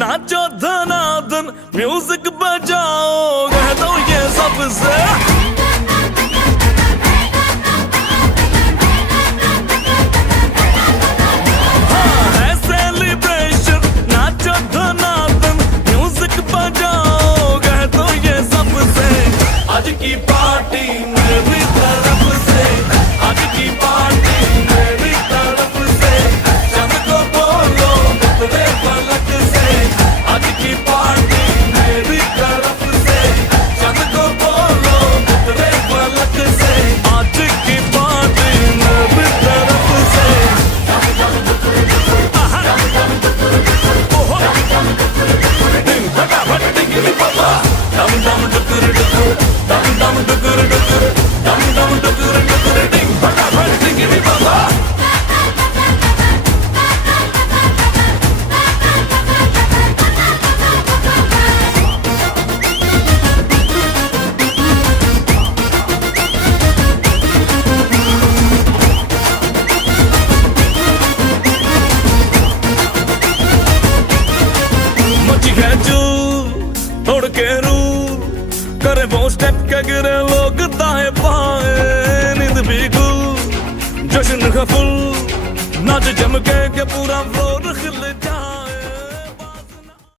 नाचो धनाधन music बजाओ कह दो ये सबसे आज की पार्टी मेरी तरफ से, आज की पार्टी मेरी तरफ से, चंद को बोलो उतरे फलक से। आज की पार्टी मेरी तरफ से, चंद को बोलो उतरे फलक से। आज की पार्टी मेरी तरफ से। दिन फटाफट डिग्री पापा दम दम डुकुर डुकुर dum dum dukur dukur dum dum dukur dukur ding fataफट डिग्री बाबा मची है जो तोड़ के रूल करे वो स्टेप के गिरे लोग दाएं बाएं नींद भी गुल जश्न का फुल नाच जम के पूरा फ्लोर